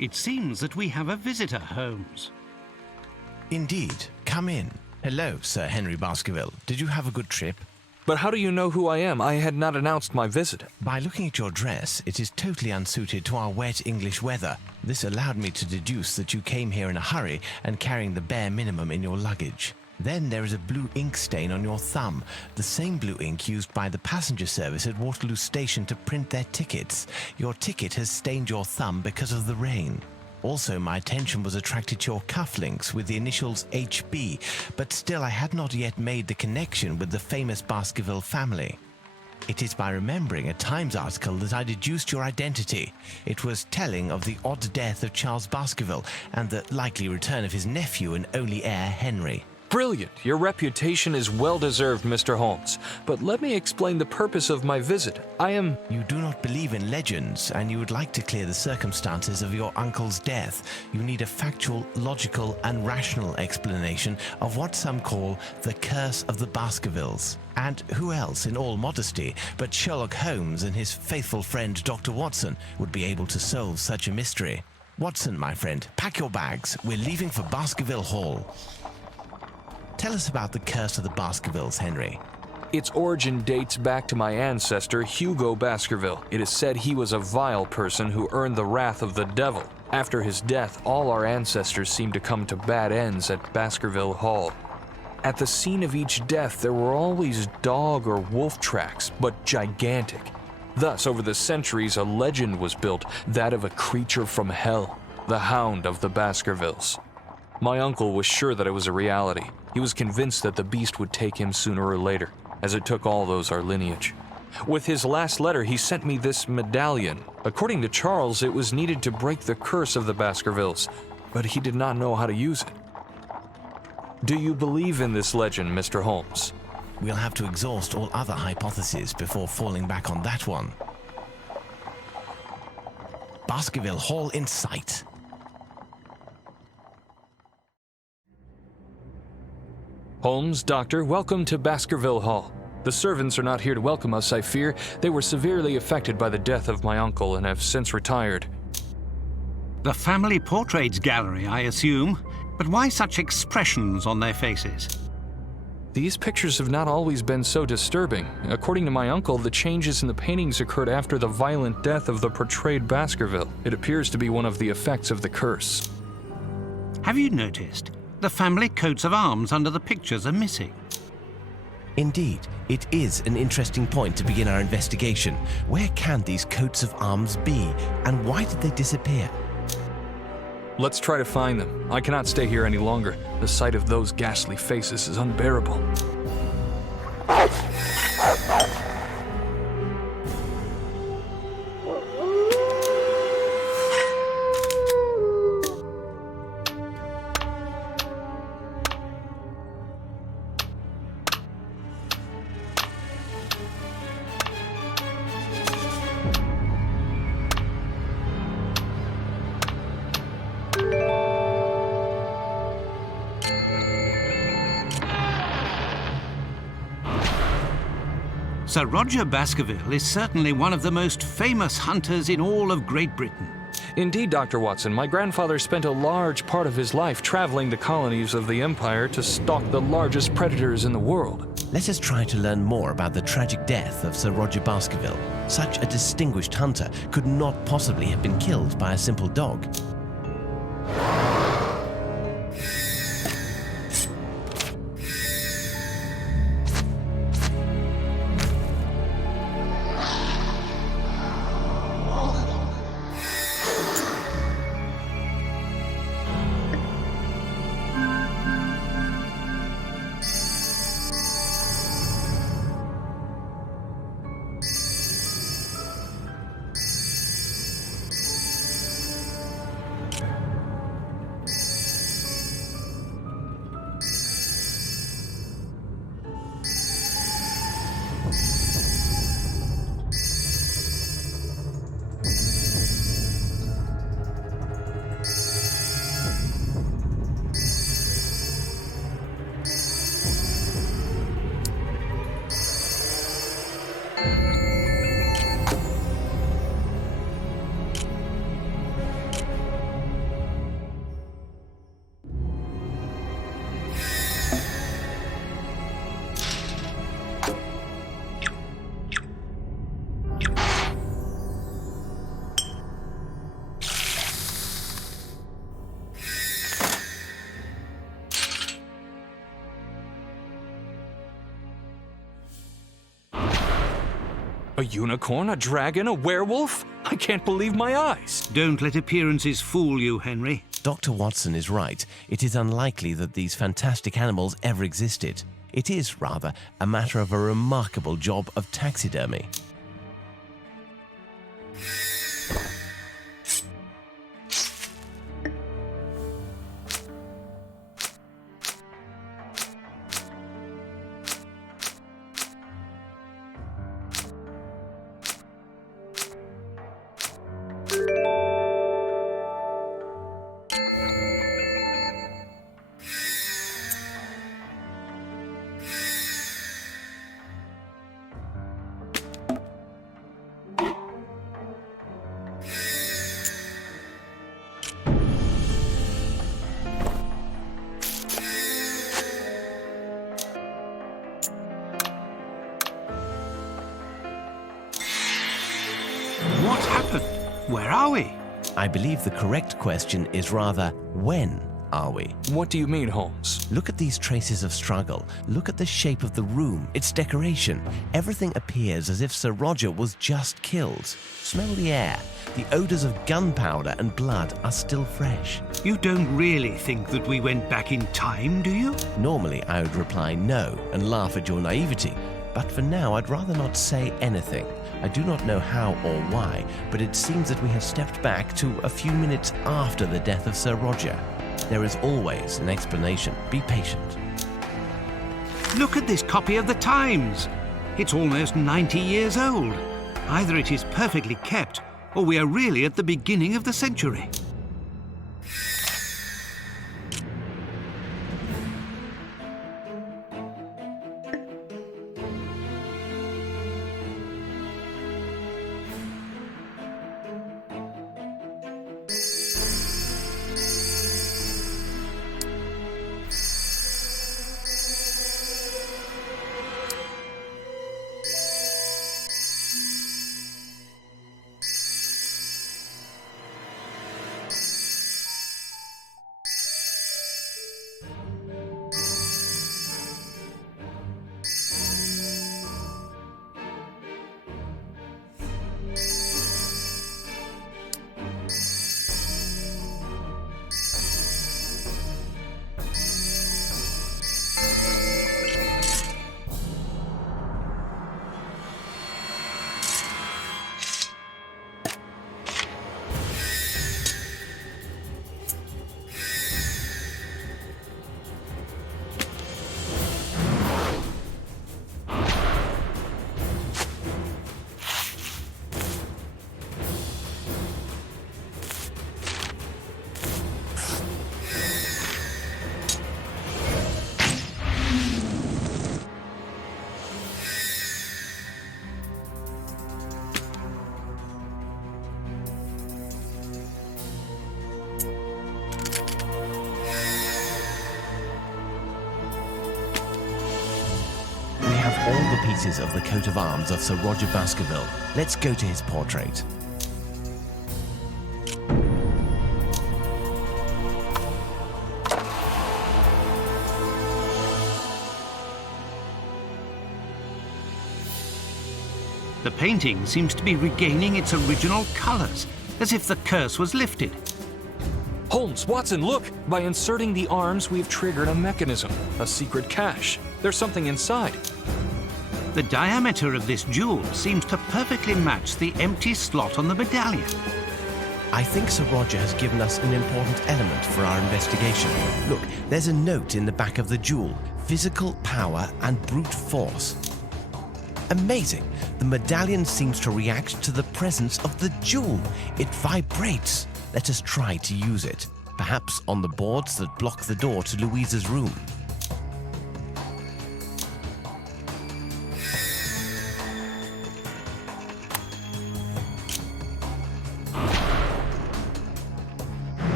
It seems that we have a visitor, Holmes. Indeed. Come in. Hello, Sir Henry Baskerville. Did you have a good trip? But how do you know who I am? I had not announced my visit. By looking at your dress, it is totally unsuited to our wet English weather. This allowed me to deduce that you came here in a hurry and carrying the bare minimum in your luggage. Then there is a blue ink stain on your thumb, the same blue ink used by the passenger service at Waterloo Station to print their tickets. Your ticket has stained your thumb because of the rain. Also, my attention was attracted to your cufflinks with the initials HB, but still I had not yet made the connection with the famous Baskerville family. It is by remembering a Times article that I deduced your identity. It was telling of the odd death of Charles Baskerville and the likely return of his nephew and only heir, Henry. Brilliant. Your reputation is well-deserved, Mr. Holmes. But let me explain the purpose of my visit. You do not believe in legends, and you would like to clear the circumstances of your uncle's death. You need a factual, logical, and rational explanation of what some call the curse of the Baskervilles. And who else, in all modesty, but Sherlock Holmes and his faithful friend Dr. Watson would be able to solve such a mystery? Watson, my friend, pack your bags. We're leaving for Baskerville Hall. Tell us about the curse of the Baskervilles, Henry. Its origin dates back to my ancestor, Hugo Baskerville. It is said he was a vile person who earned the wrath of the devil. After his death, all our ancestors seemed to come to bad ends at Baskerville Hall. At the scene of each death, there were always dog or wolf tracks, but gigantic. Thus, over the centuries, a legend was built, that of a creature from hell, the Hound of the Baskervilles. My uncle was sure that it was a reality. He was convinced that the beast would take him sooner or later, as it took all those our lineage. With his last letter, he sent me this medallion. According to Charles, it was needed to break the curse of the Baskervilles, but he did not know how to use it. Do you believe in this legend, Mr. Holmes? We'll have to exhaust all other hypotheses before falling back on that one. Baskerville Hall in sight. Holmes, Doctor, welcome to Baskerville Hall. The servants are not here to welcome us, I fear. They were severely affected by the death of my uncle and have since retired. The family portraits gallery, I assume. But why such expressions on their faces? These pictures have not always been so disturbing. According to my uncle, the changes in the paintings occurred after the violent death of the portrayed Baskerville. It appears to be one of the effects of the curse. Have you noticed? The family coats of arms under the pictures are missing. Indeed, it is an interesting point to begin our investigation. Where can these coats of arms be, and why did they disappear? Let's try to find them. I cannot stay here any longer. The sight of those ghastly faces is unbearable. Sir Roger Baskerville is certainly one of the most famous hunters in all of Great Britain. Indeed, Dr. Watson, my grandfather spent a large part of his life traveling the colonies of the Empire to stalk the largest predators in the world. Let us try to learn more about the tragic death of Sir Roger Baskerville. Such a distinguished hunter could not possibly have been killed by a simple dog. A unicorn, a dragon, a werewolf? I can't believe my eyes. Don't let appearances fool you, Henry. Dr. Watson is right. It is unlikely that these fantastic animals ever existed. It is, rather, a matter of a remarkable job of taxidermy. What happened? Where are we? I believe the correct question is rather, when are we? What do you mean, Holmes? Look at these traces of struggle. Look at the shape of the room, its decoration. Everything appears as if Sir Roger was just killed. Smell the air. The odors of gunpowder and blood are still fresh. You don't really think that we went back in time, do you? Normally, I would reply no and laugh at your naivety. But for now, I'd rather not say anything. I do not know how or why, but it seems that we have stepped back to a few minutes after the death of Sir Roger. There is always an explanation. Be patient. Look at this copy of the Times. It's almost 90 years old. Either it is perfectly kept, or we are really at the beginning of the century. All the pieces of the coat of arms of Sir Roger Baskerville. Let's go to his portrait. The painting seems to be regaining its original colors, as if the curse was lifted. Holmes, Watson, look! By inserting the arms, we've triggered a mechanism, a secret cache. There's something inside. The diameter of this jewel seems to perfectly match the empty slot on the medallion. I think Sir Roger has given us an important element for our investigation. Look, there's a note in the back of the jewel. Physical power and brute force. Amazing! The medallion seems to react to the presence of the jewel. It vibrates. Let us try to use it. Perhaps on the boards that block the door to Louisa's room.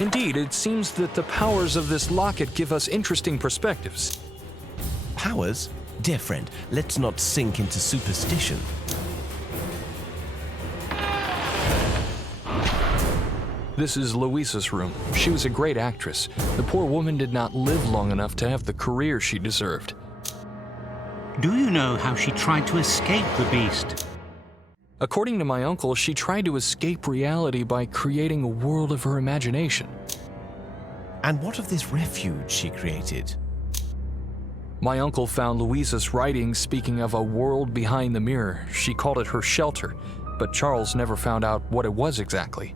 Indeed, it seems that the powers of this locket give us interesting perspectives. Powers? Dear friend, let's not sink into superstition. This is Louisa's room. She was a great actress. The poor woman did not live long enough to have the career she deserved. Do you know how she tried to escape the beast? According to my uncle, she tried to escape reality by creating a world of her imagination. And what of this refuge she created? My uncle found Louisa's writings speaking of a world behind the mirror. She called it her shelter, but Charles never found out what it was exactly.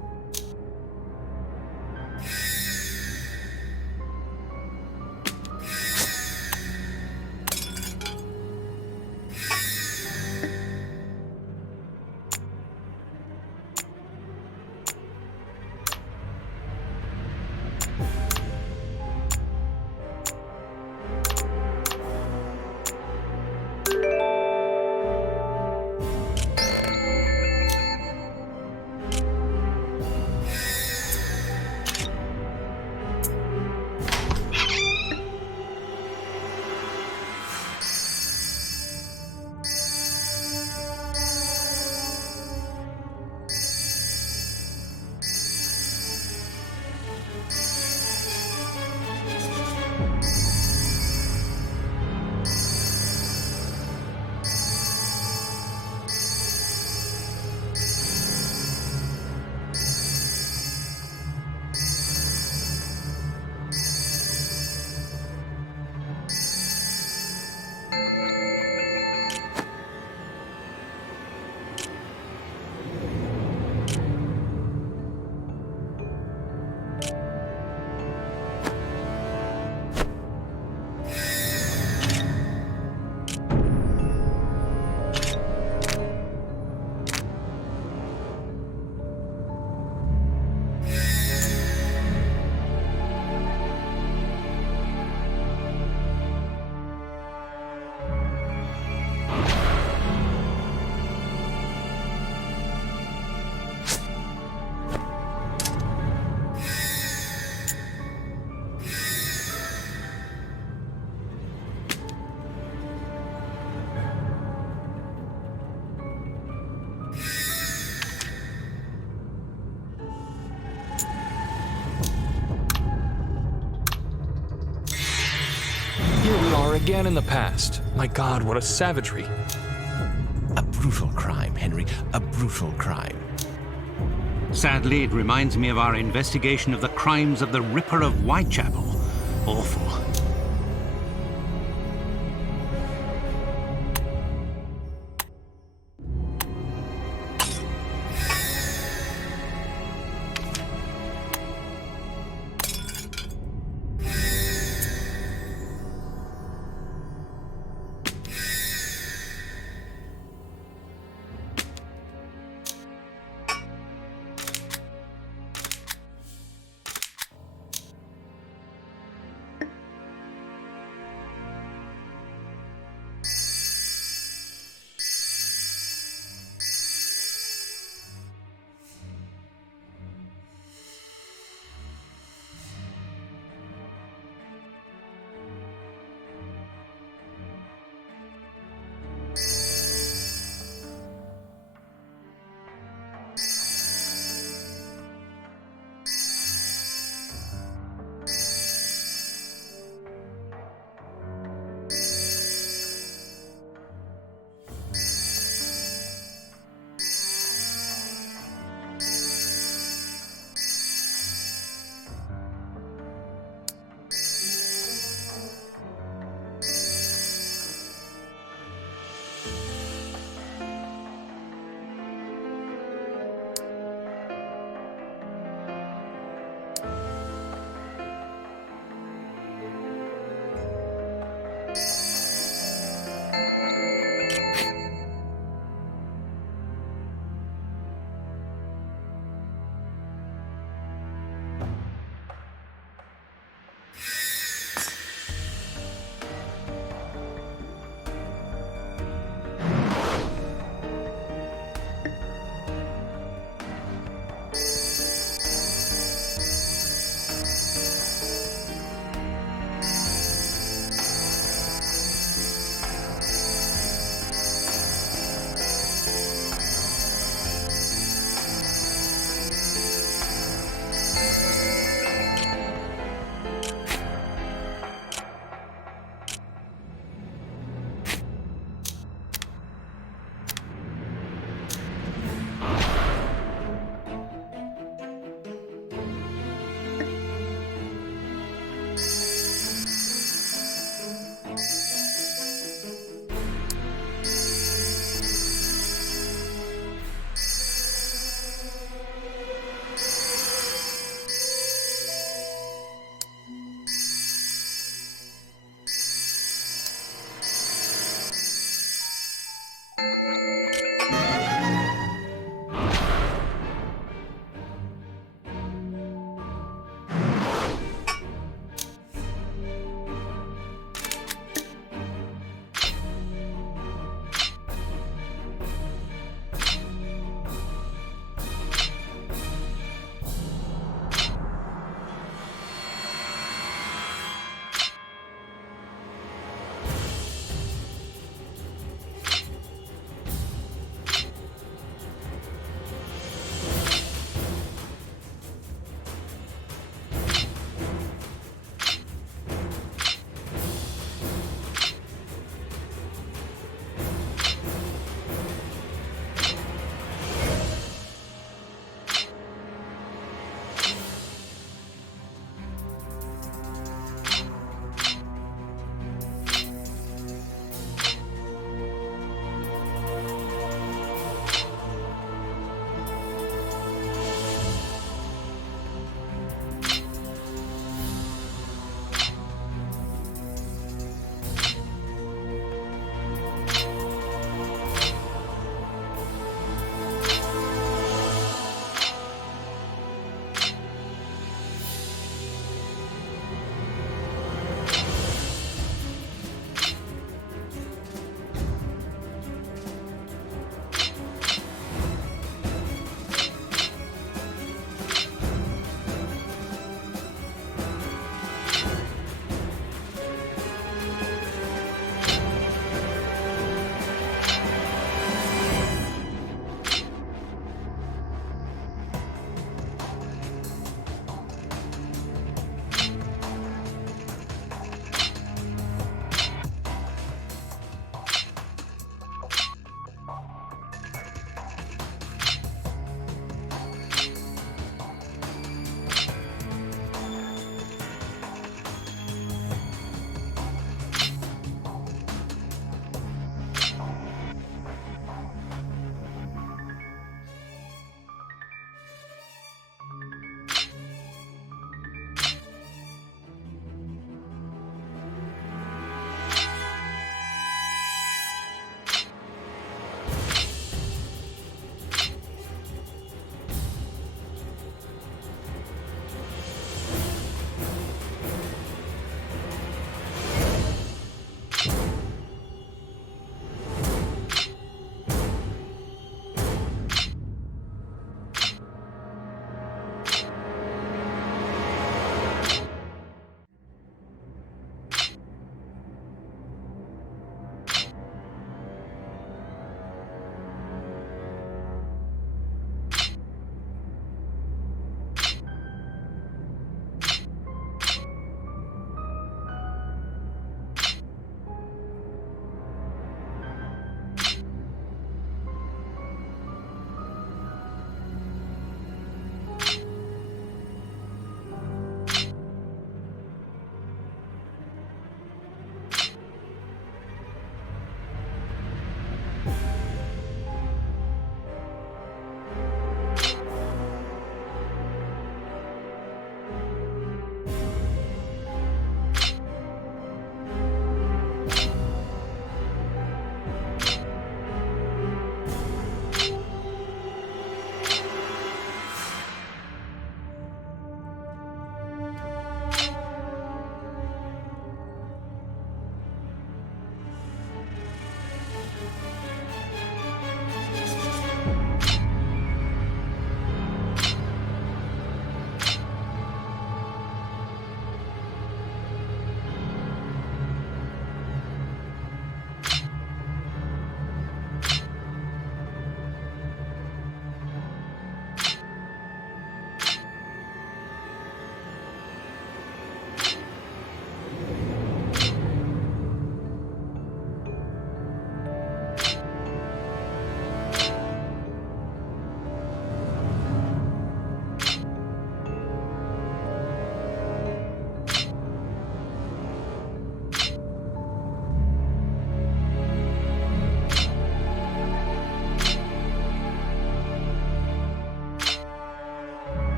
Again in the past. My God, what a savagery. A brutal crime, Henry. A brutal crime. Sadly, it reminds me of our investigation of the crimes of the Ripper of Whitechapel. Awful.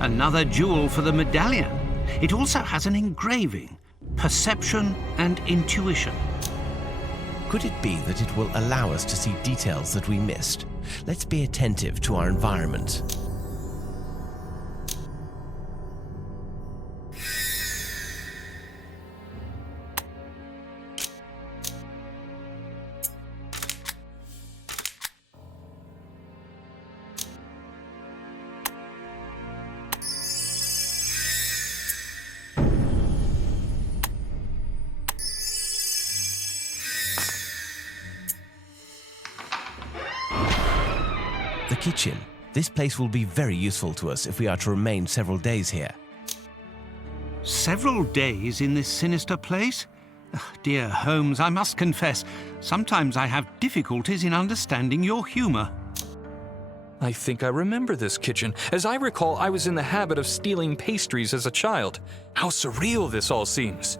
Another jewel for the medallion. It also has an engraving, perception and intuition. Could it be that it will allow us to see details that we missed? Let's be attentive to our environment. The kitchen. This place will be very useful to us if we are to remain several days here. Several days in this sinister place? Dear Holmes, I must confess, sometimes I have difficulties in understanding your humour. I think I remember this kitchen. As I recall, I was in the habit of stealing pastries as a child. How surreal this all seems.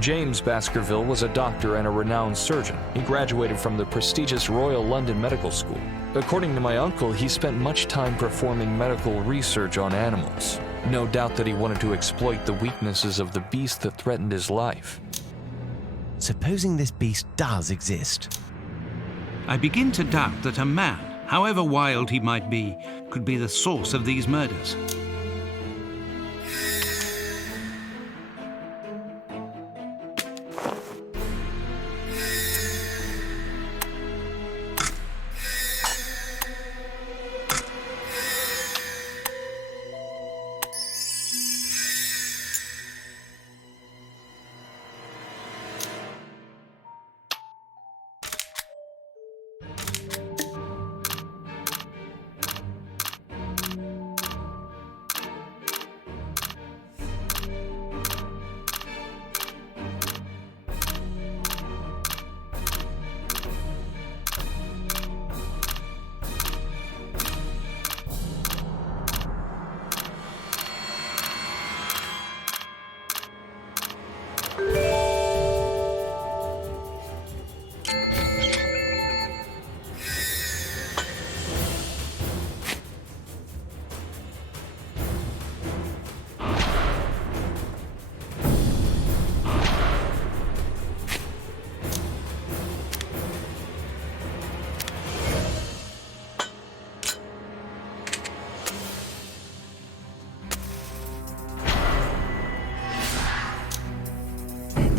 James Baskerville was a doctor and a renowned surgeon. He graduated from the prestigious Royal London Medical School. According to my uncle, he spent much time performing medical research on animals. No doubt that he wanted to exploit the weaknesses of the beast that threatened his life. Supposing this beast does exist. I begin to doubt that a man, however wild he might be, could be the source of these murders.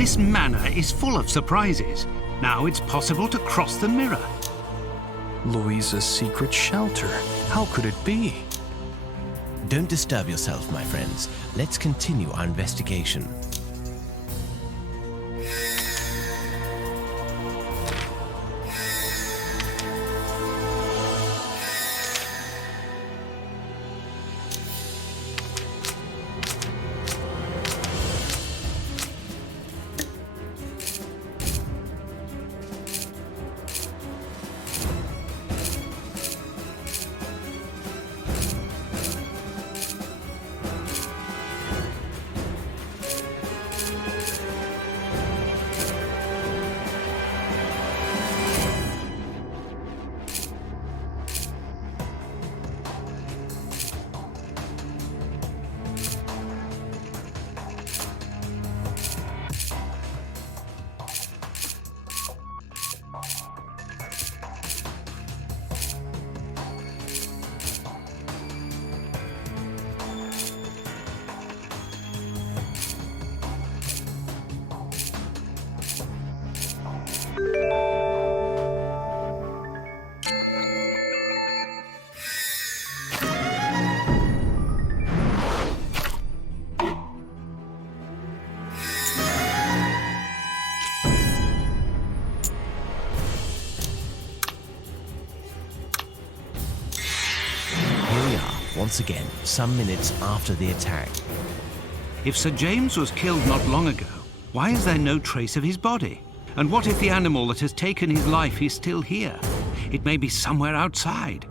This manor is full of surprises. Now it's possible to cross the mirror. Louisa's secret shelter. How could it be? Don't disturb yourself, my friends. Let's continue our investigation. once again, some minutes after the attack. If Sir James was killed not long ago, why is there no trace of his body? And what if the animal that has taken his life is still here? It may be somewhere outside.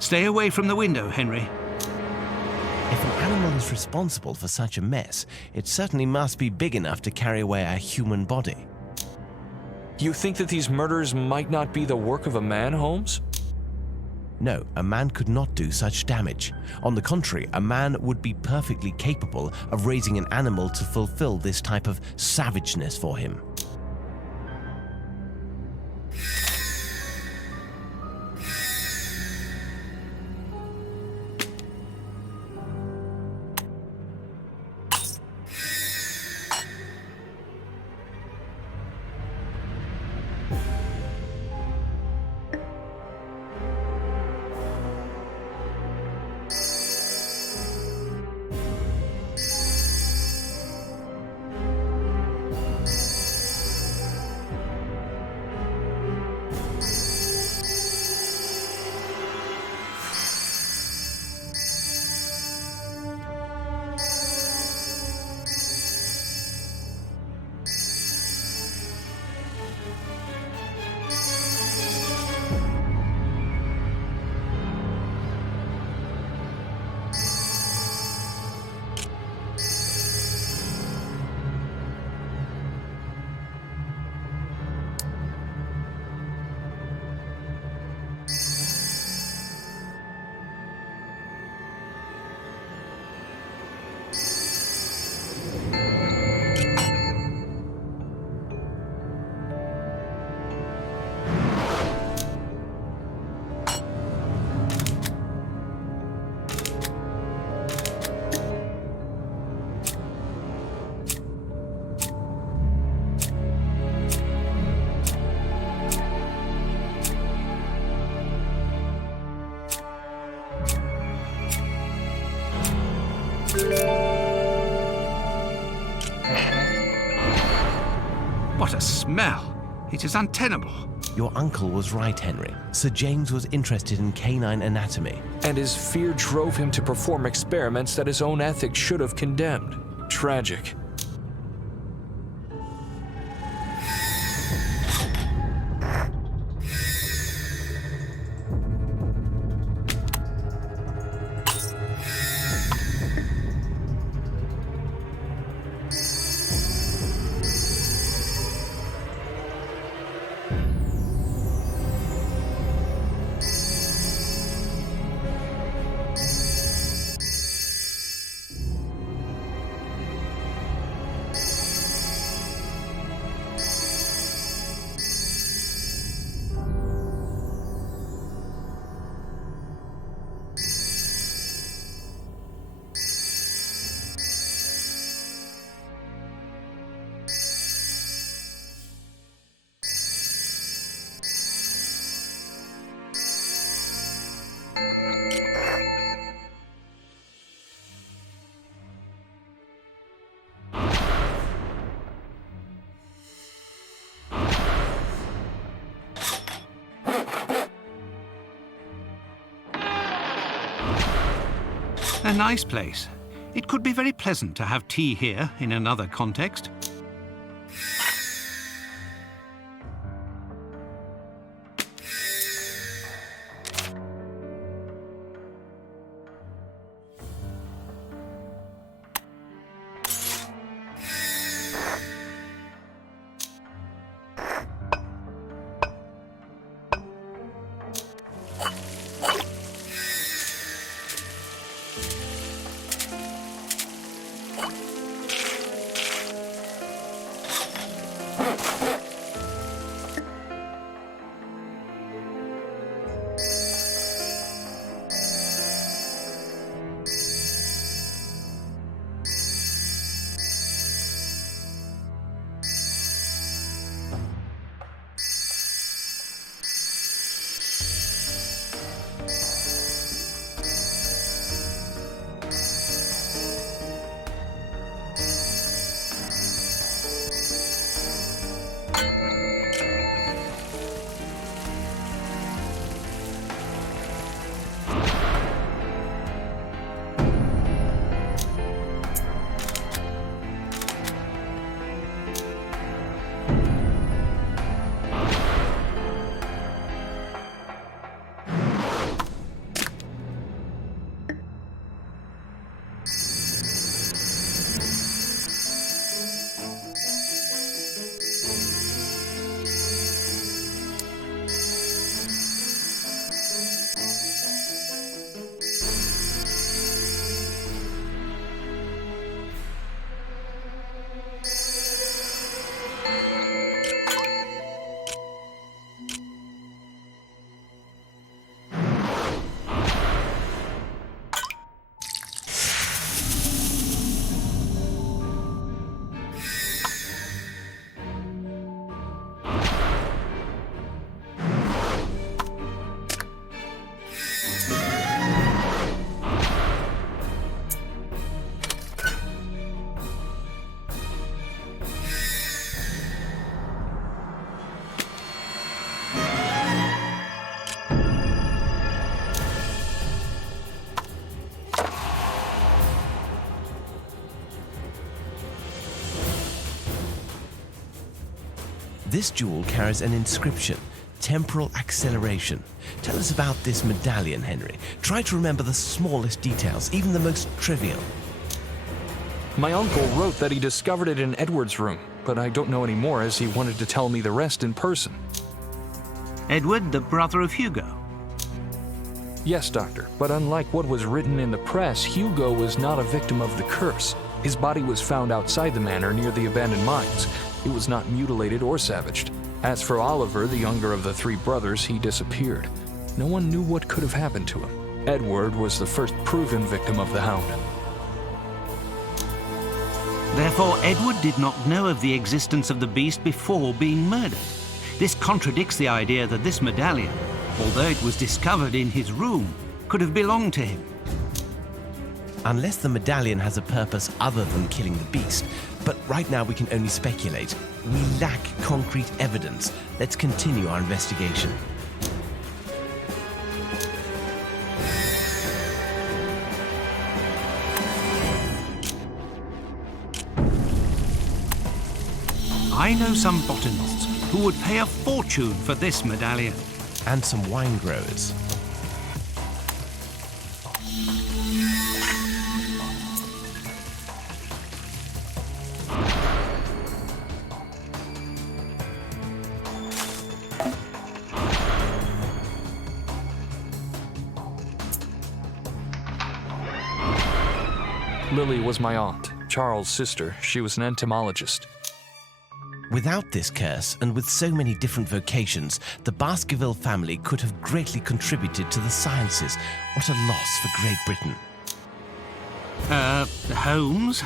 Stay away from the window, Henry. If an animal is responsible for such a mess, it certainly must be big enough to carry away a human body. You think that these murders might not be the work of a man, Holmes? No, a man could not do such damage. On the contrary, a man would be perfectly capable of raising an animal to fulfill this type of savageness for him. What a smell! It is untenable. Your uncle was right, Henry. Sir James was interested in canine anatomy. And his fear drove him to perform experiments that his own ethics should have condemned. Tragic. A nice place. It could be very pleasant to have tea here in another context. This jewel carries an inscription, temporal acceleration. Tell us about this medallion, Henry. Try to remember the smallest details, even the most trivial. My uncle wrote that he discovered it in Edward's room, but I don't know any more as he wanted to tell me the rest in person. Edward, the brother of Hugo. Yes, Doctor, but unlike what was written in the press, Hugo was not a victim of the curse. His body was found outside the manor near the abandoned mines. It was not mutilated or savaged. As for Oliver, the younger of the three brothers, he disappeared. No one knew what could have happened to him. Edward was the first proven victim of the Hound. Therefore, Edward did not know of the existence of the beast before being murdered. This contradicts the idea that this medallion, although it was discovered in his room, could have belonged to him. Unless the medallion has a purpose other than killing the beast. But right now we can only speculate. We lack concrete evidence. Let's continue our investigation. I know some botanists who would pay a fortune for this medallion. And some wine growers. Lily was my aunt, Charles' sister. She was an entomologist. Without this curse, and with so many different vocations, the Baskerville family could have greatly contributed to the sciences. What a loss for Great Britain. Holmes?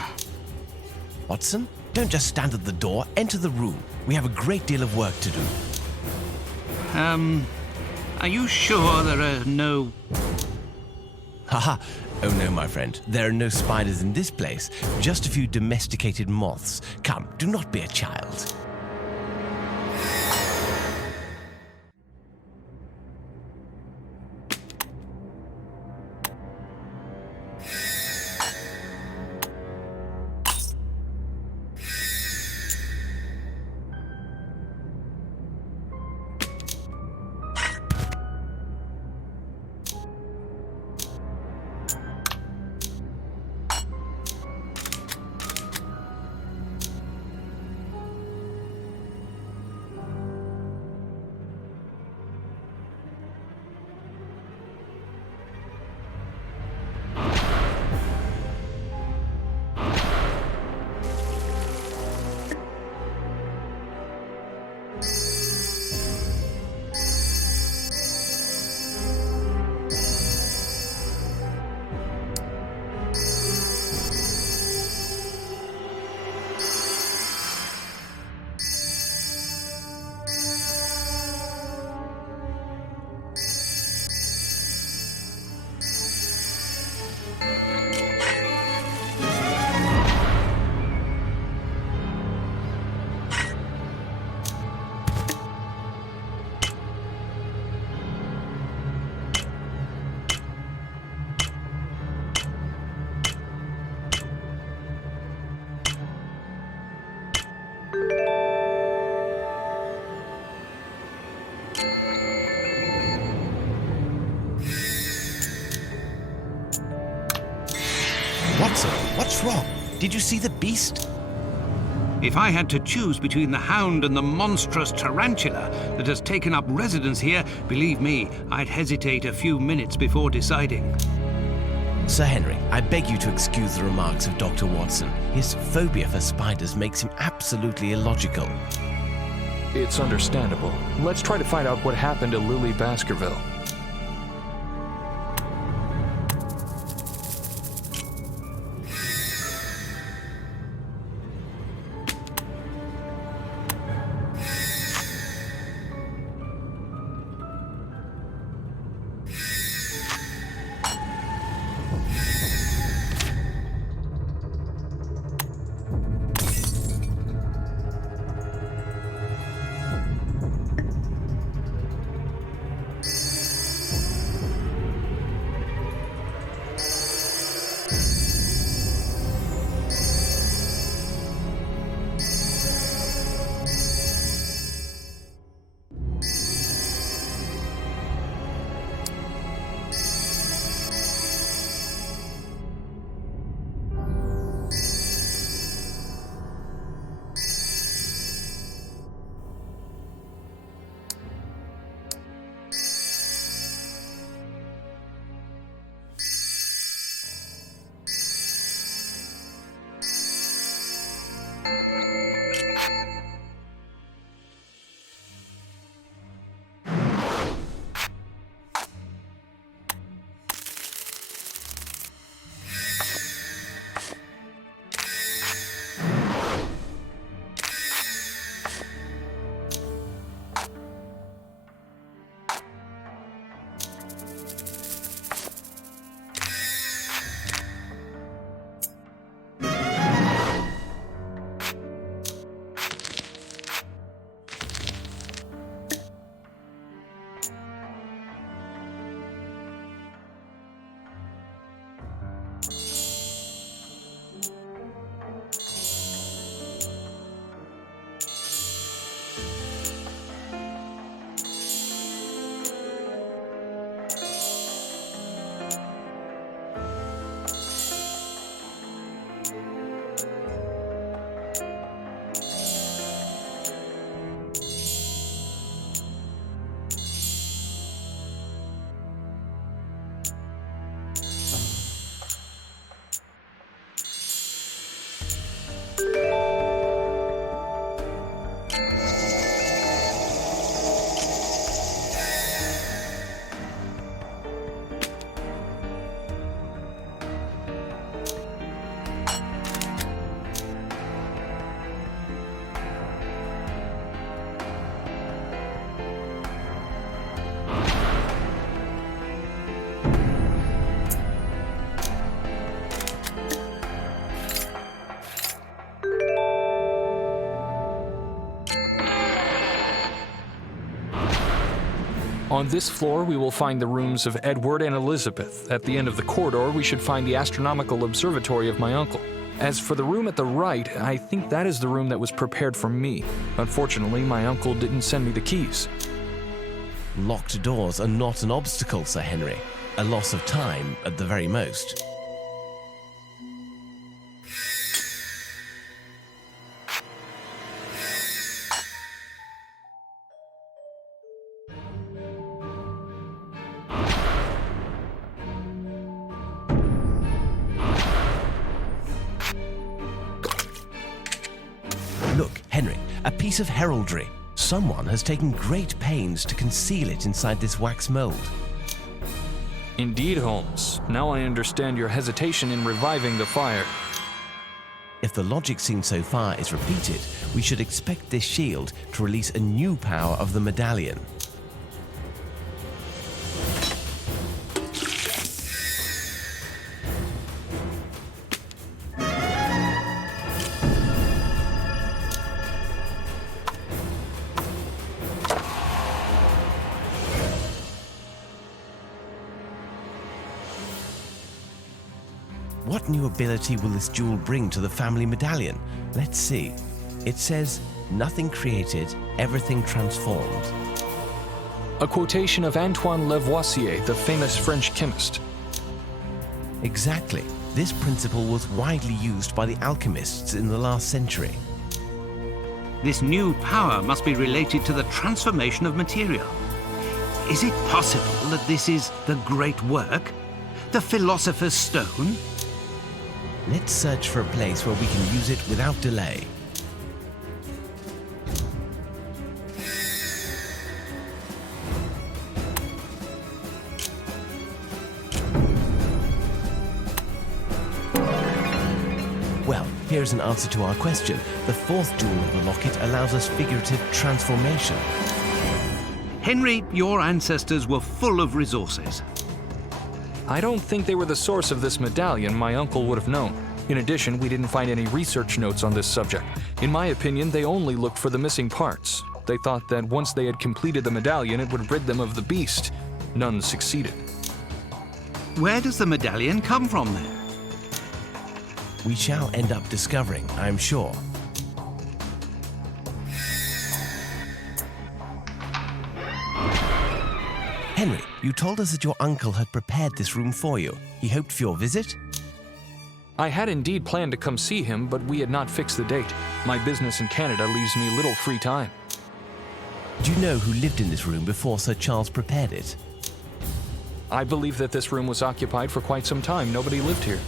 Watson, don't just stand at the door. Enter the room. We have a great deal of work to do. Are you sure there are no... Haha. Oh no, my friend. There are no spiders in this place. Just a few domesticated moths. Come, do not be a child. Watson, what's wrong? Did you see the beast? If I had to choose between the Hound and the monstrous tarantula that has taken up residence here, believe me, I'd hesitate a few minutes before deciding. Sir Henry, I beg you to excuse the remarks of Dr. Watson. His phobia for spiders makes him absolutely illogical. It's understandable. Let's try to find out what happened to Lily Baskerville. On this floor, we will find the rooms of Edward and Elizabeth. At the end of the corridor, we should find the astronomical observatory of my uncle. As for the room at the right, I think that is the room that was prepared for me. Unfortunately, my uncle didn't send me the keys. Locked doors are not an obstacle, Sir Henry. A loss of time, at the very most. Look, Henry, a piece of heraldry. Someone has taken great pains to conceal it inside this wax mold. Indeed, Holmes. Now I understand your hesitation in reviving the fire. If the logic seen so far is repeated, we should expect this shield to release a new power of the medallion. What new ability will this jewel bring to the family medallion? Let's see. It says, nothing created, everything transformed. A quotation of Antoine Lavoisier, the famous French chemist. Exactly. This principle was widely used by the alchemists in the last century. This new power must be related to the transformation of material. Is it possible that this is the great work? The Philosopher's Stone? Let's search for a place where we can use it without delay. Well, here's an answer to our question. The fourth jewel of the locket allows us figurative transformation. Henry, your ancestors were full of resources. I don't think they were the source of this medallion. My uncle would have known. In addition, we didn't find any research notes on this subject. In my opinion, they only looked for the missing parts. They thought that once they had completed the medallion, it would rid them of the beast. None succeeded. Where does the medallion come from then? We shall end up discovering, I'm sure. Henry, you told us that your uncle had prepared this room for you. He hoped for your visit? I had indeed planned to come see him, but we had not fixed the date. My business in Canada leaves me little free time. Do you know who lived in this room before Sir Charles prepared it? I believe that this room was occupied for quite some time. Nobody lived here.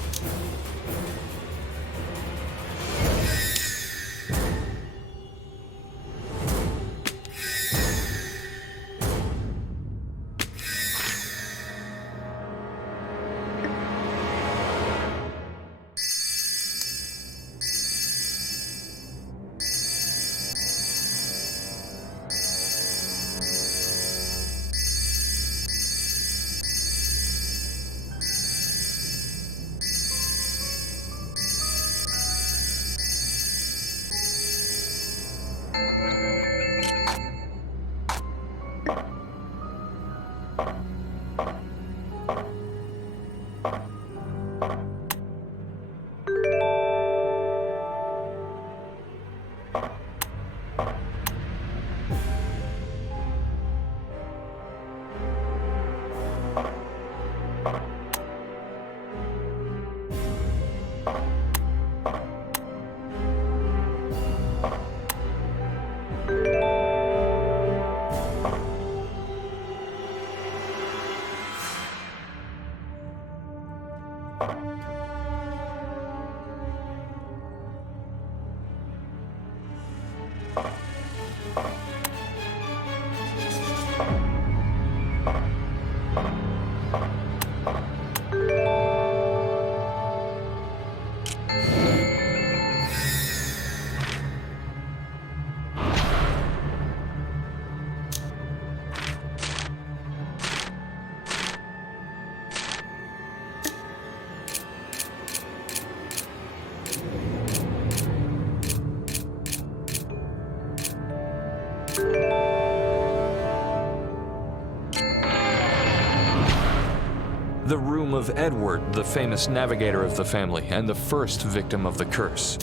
The room of Edward, the famous navigator of the family and the first victim of the curse.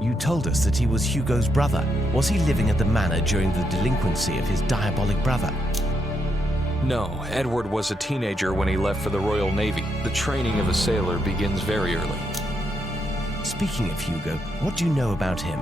You told us that he was Hugo's brother. Was he living at the manor during the delinquency of his diabolic brother? No, Edward was a teenager when he left for the Royal Navy. The training of a sailor begins very early. Speaking of Hugo, what do you know about him?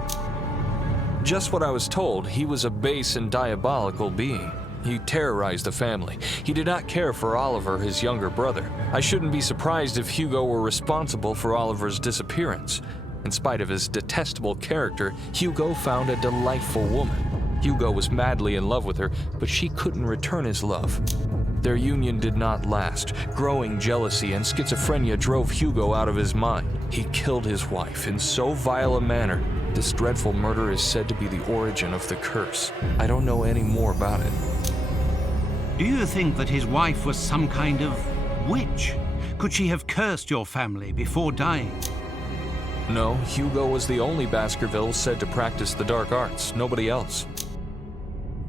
Just what I was told. He was a base and diabolical being. He terrorized the family. He did not care for Oliver, his younger brother. I shouldn't be surprised if Hugo were responsible for Oliver's disappearance. In spite of his detestable character, Hugo found a delightful woman. Hugo was madly in love with her, but she couldn't return his love. Their union did not last. Growing jealousy and schizophrenia drove Hugo out of his mind. He killed his wife in so vile a manner. This dreadful murder is said to be the origin of the curse. I don't know any more about it. Do you think that his wife was some kind of witch? Could she have cursed your family before dying? No, Hugo was the only Baskerville said to practice the dark arts, nobody else.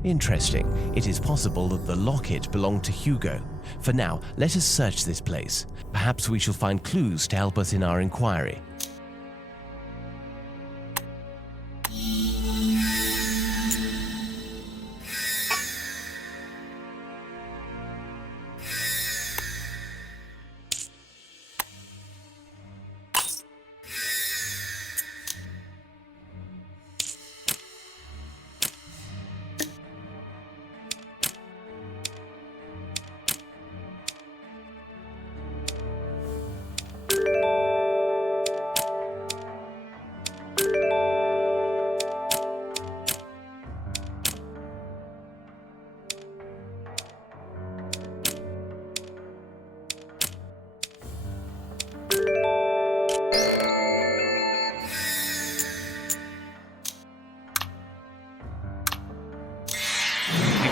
Interesting. It is possible that the locket belonged to Hugo. For now, let us search this place. Perhaps we shall find clues to help us in our inquiry.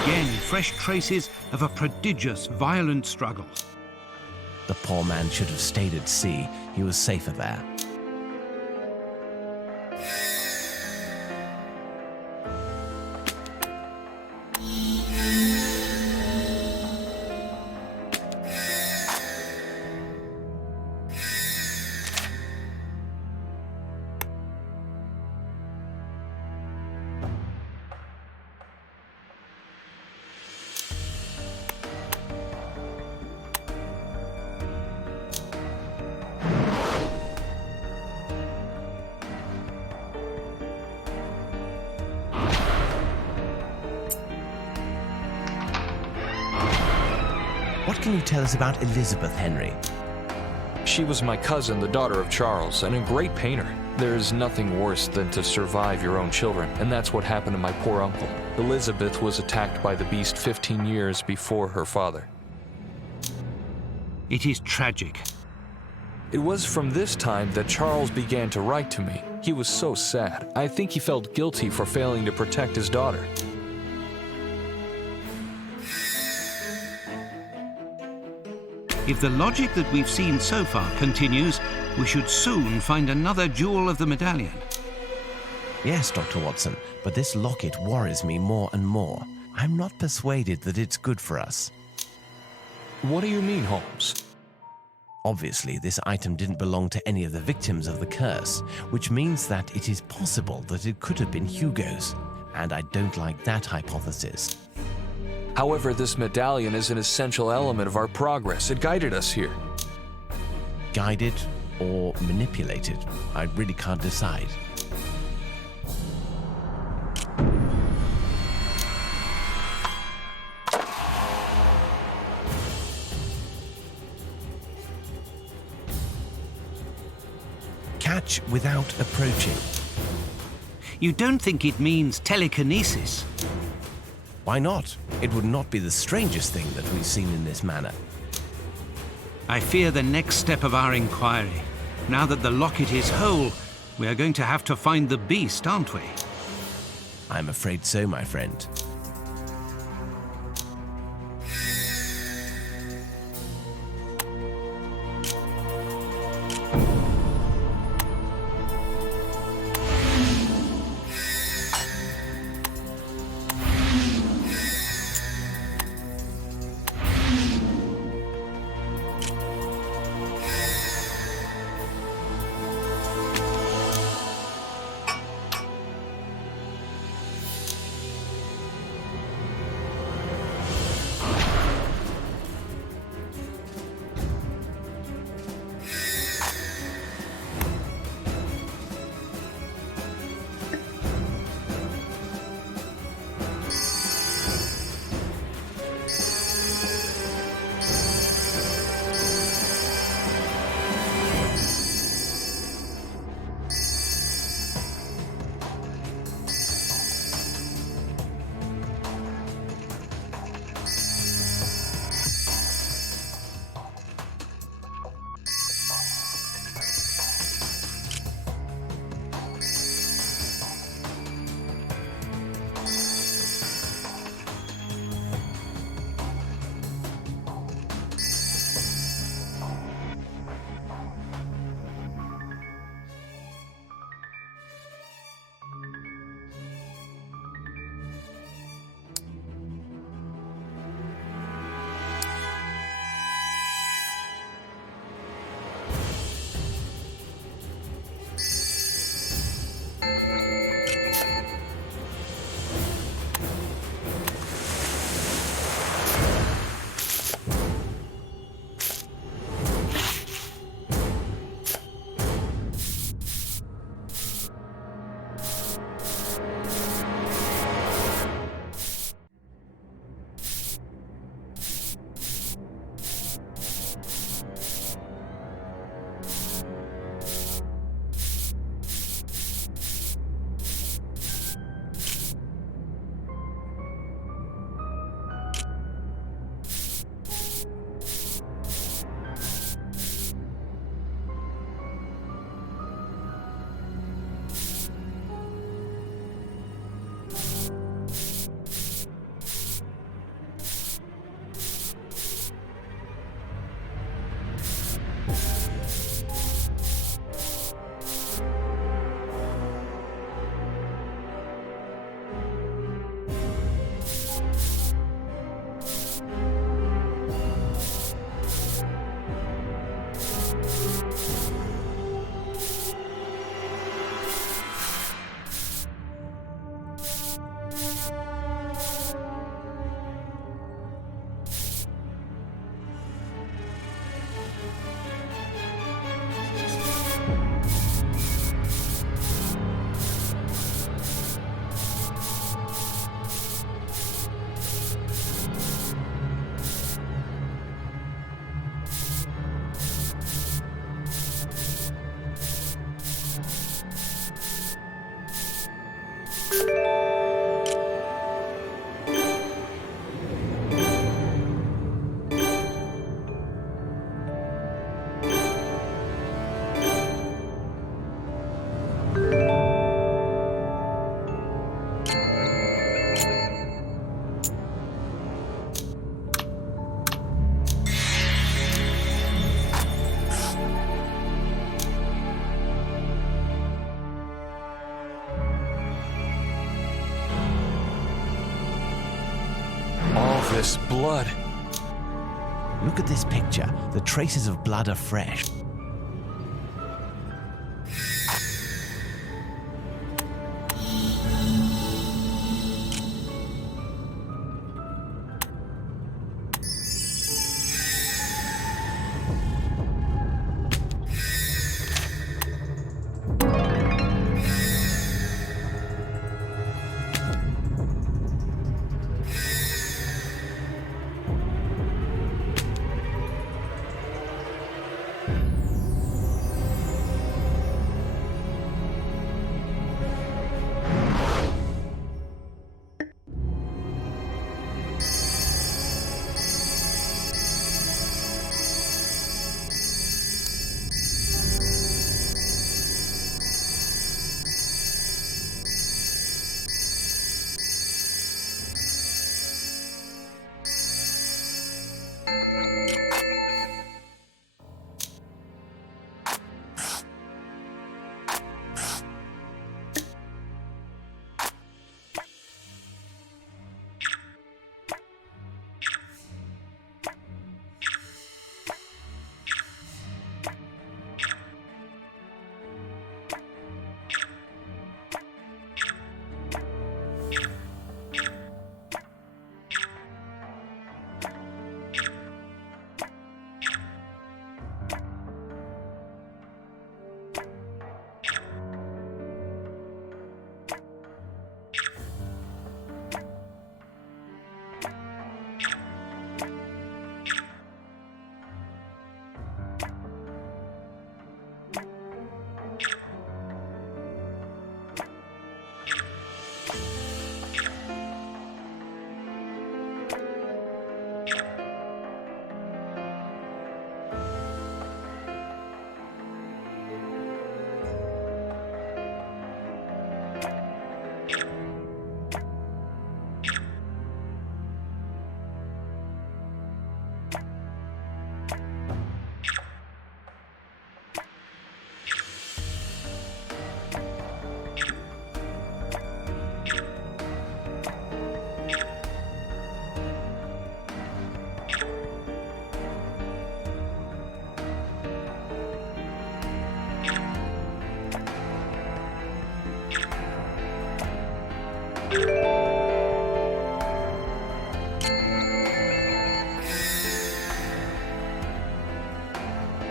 Again, fresh traces of a prodigious, violent struggle. The poor man should have stayed at sea. He was safer there. What can you tell us about Elizabeth, Henry? She was my cousin, the daughter of Charles, and a great painter. There is nothing worse than to survive your own children, and that's what happened to my poor uncle. Elizabeth was attacked by the beast 15 years before her father. It is tragic. It was from this time that Charles began to write to me. He was so sad. I think he felt guilty for failing to protect his daughter. If the logic that we've seen so far continues, we should soon find another jewel of the medallion. Yes, Dr. Watson, but this locket worries me more and more. I'm not persuaded that it's good for us. What do you mean, Holmes? Obviously, this item didn't belong to any of the victims of the curse, which means that it is possible that it could have been Hugo's, and I don't like that hypothesis. However, this medallion is an essential element of our progress. It guided us here. Guided or manipulated? I really can't decide. Catch without approaching. You don't think it means telekinesis? Why not? It would not be the strangest thing that we've seen in this manner. I fear the next step of our inquiry. Now that the locket is whole, we are going to have to find the beast, aren't we? I'm afraid so, my friend. This blood. Look at this picture. The traces of blood are fresh.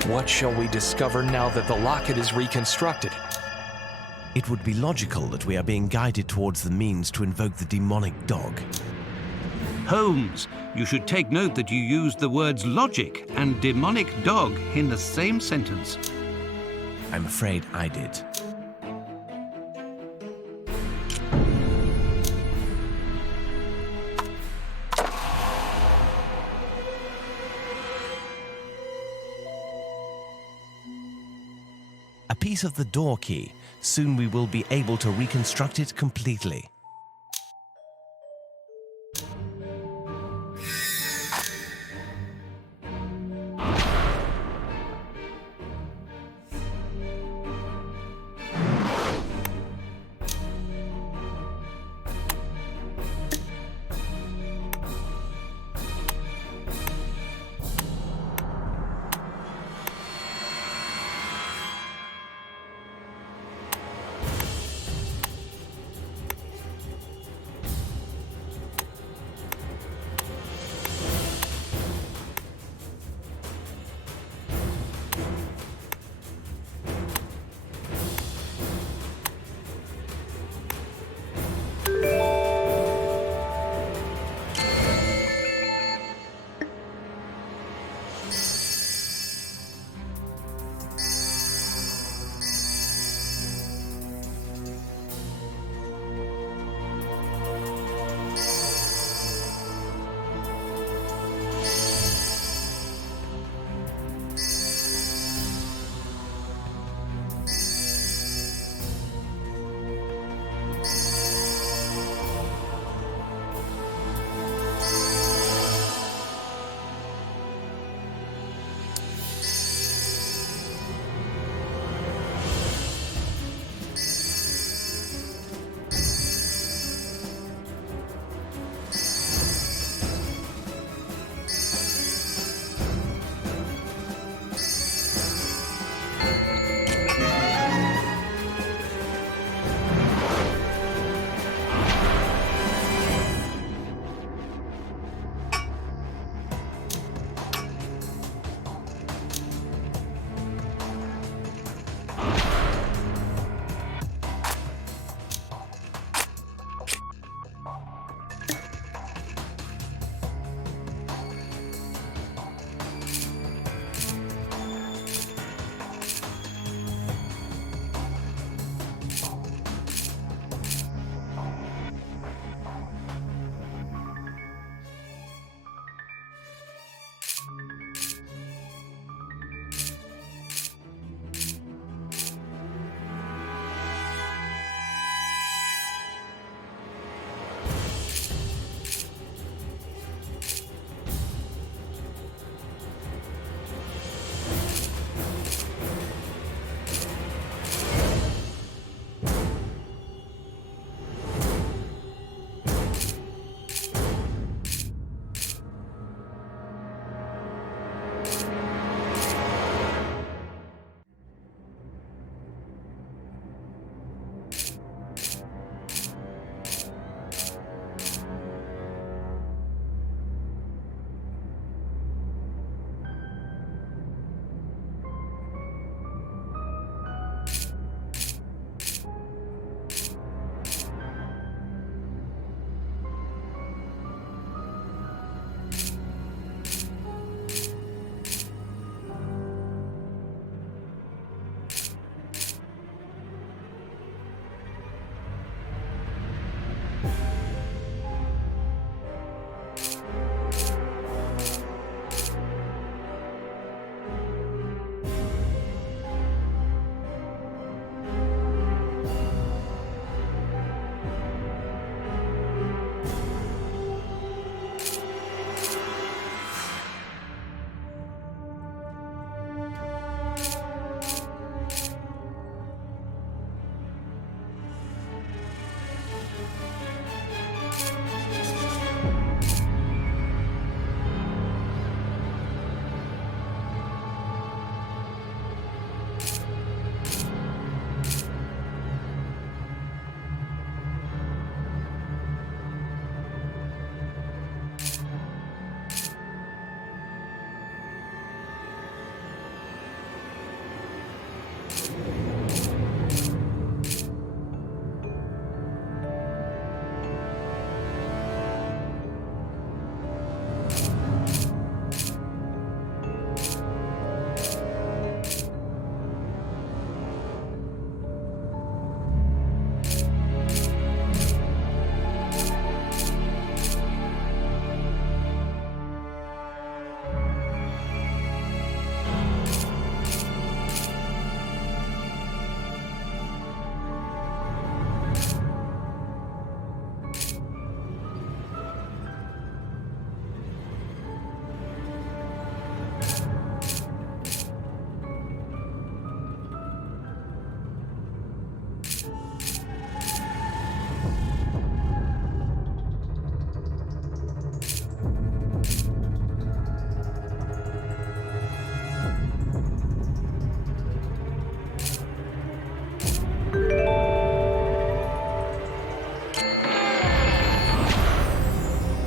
What shall we discover now that the locket is reconstructed? It would be logical that we are being guided towards the means to invoke the demonic dog. Holmes, you should take note that you used the words logic and demonic dog in the same sentence. I'm afraid I did. A piece of the door key. Soon we will be able to reconstruct it completely.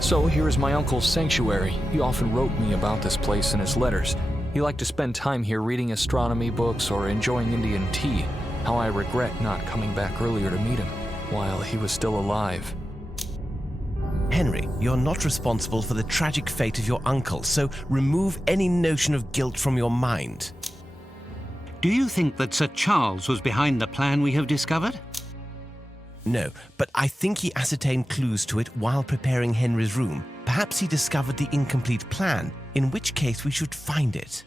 So here is my uncle's sanctuary. He often wrote me about this place in his letters. He liked to spend time here reading astronomy books or enjoying Indian tea. How I regret not coming back earlier to meet him while he was still alive. Henry, you're not responsible for the tragic fate of your uncle, so remove any notion of guilt from your mind. Do you think that Sir Charles was behind the plan we have discovered? No, but I think he ascertained clues to it while preparing Henry's room. Perhaps he discovered the incomplete plan, in which case we should find it.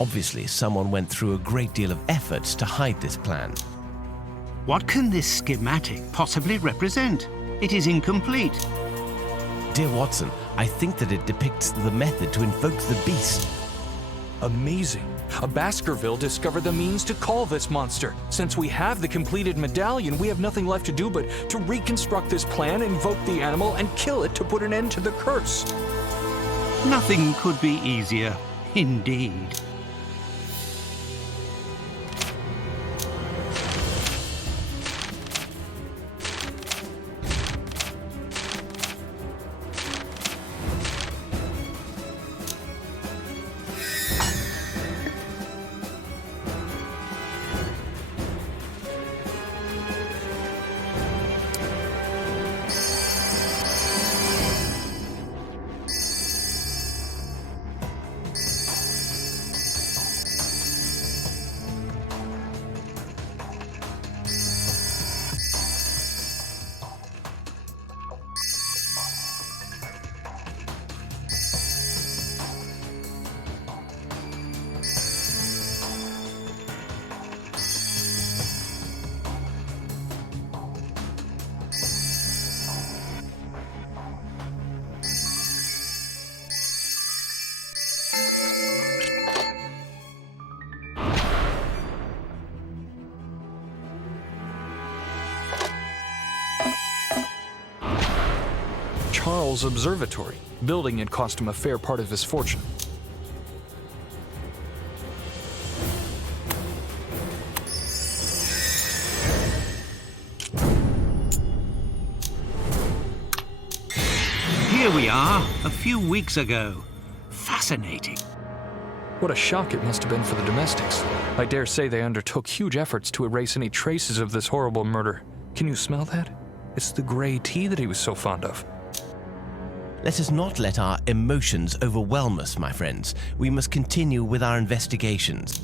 Obviously, someone went through a great deal of effort to hide this plan. What can this schematic possibly represent? It is incomplete. Dear Watson, I think that it depicts the method to invoke the beast. Amazing. A Baskerville discovered the means to call this monster. Since we have the completed medallion, we have nothing left to do but to reconstruct this plan, invoke the animal, and kill it to put an end to the curse. Nothing could be easier, indeed. Charles Observatory. Building it cost him a fair part of his fortune. Here we are, a few weeks ago. Fascinating. What a shock it must have been for the domestics. I dare say they undertook huge efforts to erase any traces of this horrible murder. Can you smell that? It's the gray tea that he was so fond of. Let us not let our emotions overwhelm us, my friends. We must continue with our investigations.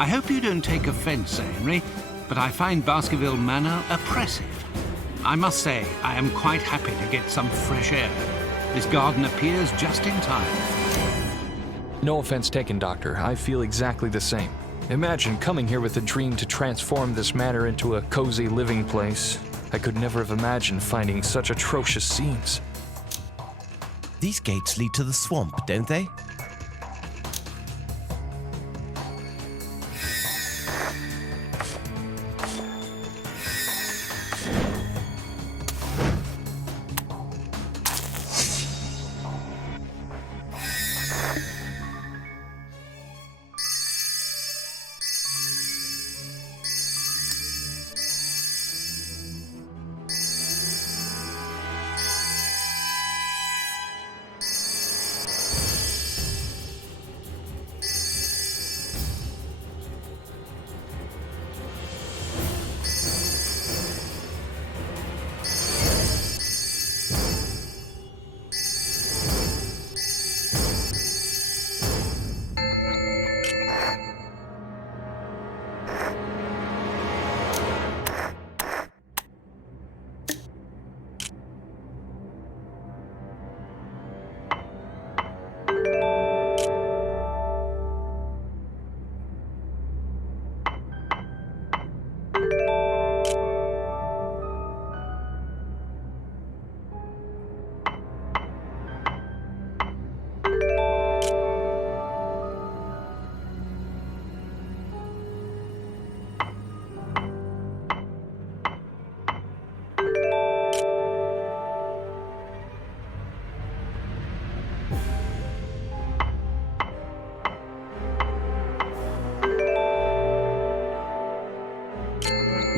I hope you don't take offence, Sir Henry, but I find Baskerville Manor oppressive. I must say, I am quite happy to get some fresh air. This garden appears just in time. No offense taken, Doctor. I feel exactly the same. Imagine coming here with a dream to transform this manor into a cozy living place. I could never have imagined finding such atrocious scenes. These gates lead to the swamp, don't they?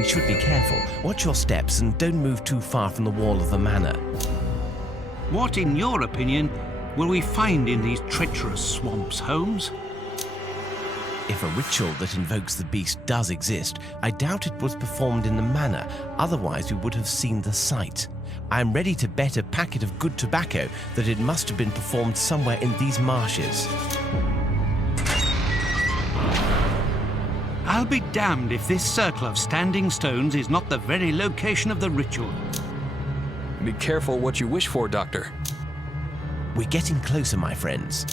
We should be careful. Watch your steps and don't move too far from the wall of the manor. What, in your opinion, will we find in these treacherous swamps, Holmes? If a ritual that invokes the beast does exist, I doubt it was performed in the manor, otherwise we would have seen the site. I am ready to bet a packet of good tobacco that it must have been performed somewhere in these marshes. I'll be damned if this circle of standing stones is not the very location of the ritual. Be careful what you wish for, Doctor. We're getting closer, my friends.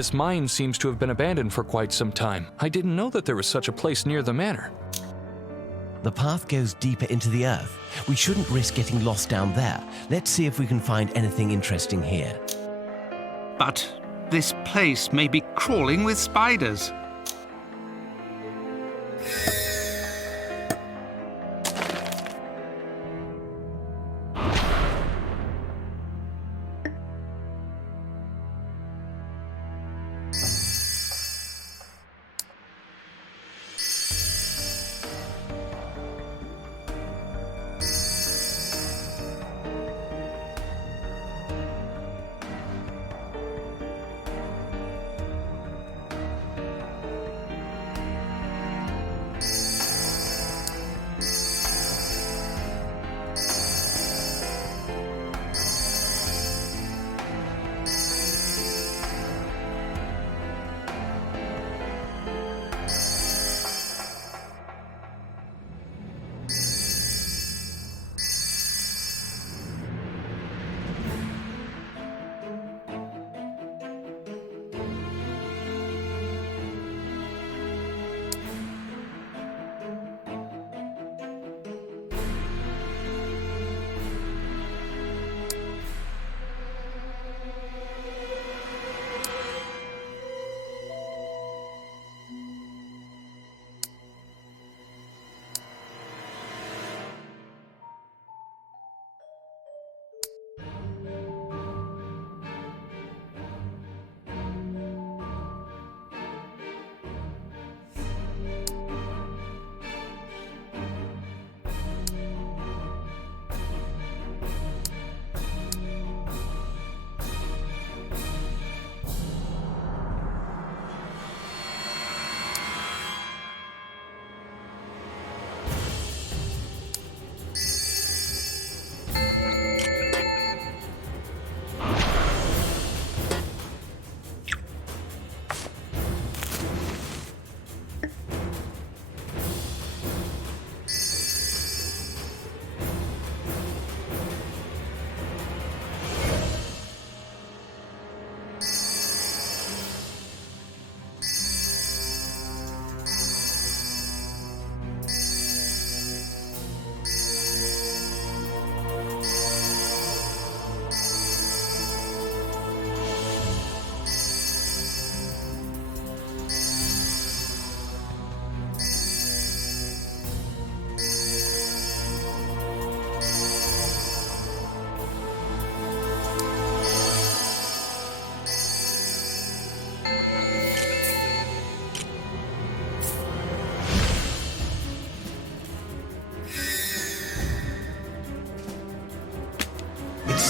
This mine seems to have been abandoned for quite some time. I didn't know that there was such a place near the manor. The path goes deeper into the earth. We shouldn't risk getting lost down there. Let's see if we can find anything interesting here. But this place may be crawling with spiders.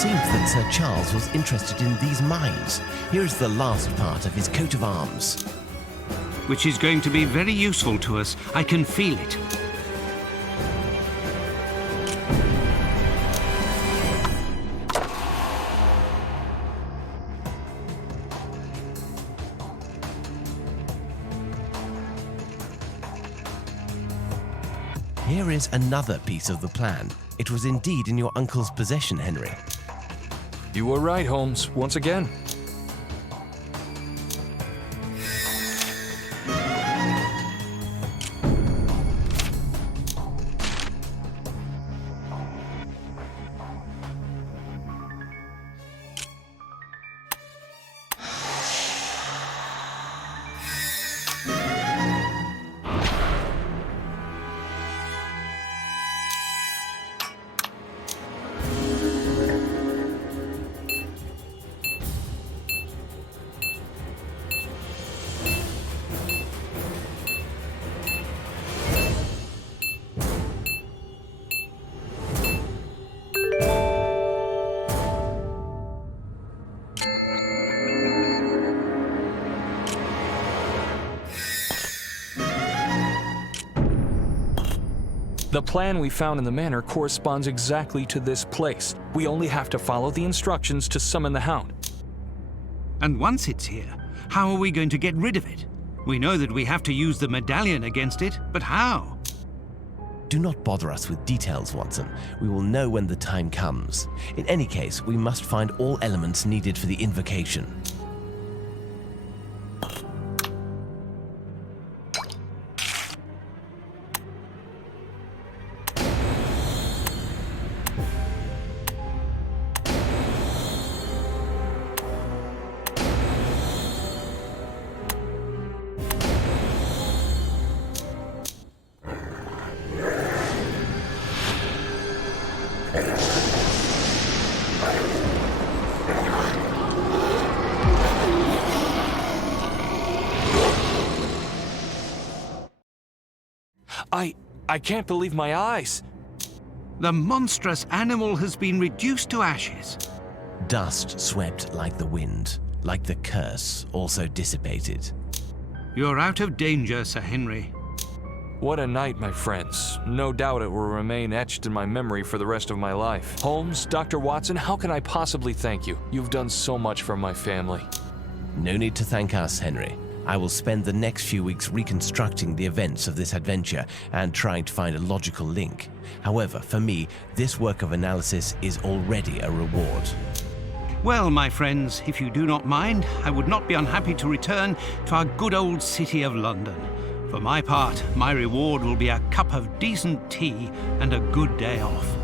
Seems that Sir Charles was interested in these mines. Here is the last part of his coat of arms. Which is going to be very useful to us. I can feel it. Here is another piece of the plan. It was indeed in your uncle's possession, Henry. You were right, Holmes, once again. The plan we found in the manor corresponds exactly to this place. We only have to follow the instructions to summon the Hound. And once it's here, how are we going to get rid of it? We know that we have to use the medallion against it, but how? Do not bother us with details, Watson. We will know when the time comes. In any case, we must find all elements needed for the invocation. I can't believe my eyes. The monstrous animal has been reduced to ashes. Dust swept like the wind, like the curse also dissipated. You're out of danger, Sir Henry. What a night, my friends. No doubt it will remain etched in my memory for the rest of my life. Holmes, Dr. Watson, how can I possibly thank you? You've done so much for my family. No need to thank us, Henry. I will spend the next few weeks reconstructing the events of this adventure and trying to find a logical link. However, for me, this work of analysis is already a reward. Well, my friends, if you do not mind, I would not be unhappy to return to our good old city of London. For my part, my reward will be a cup of decent tea and a good day off.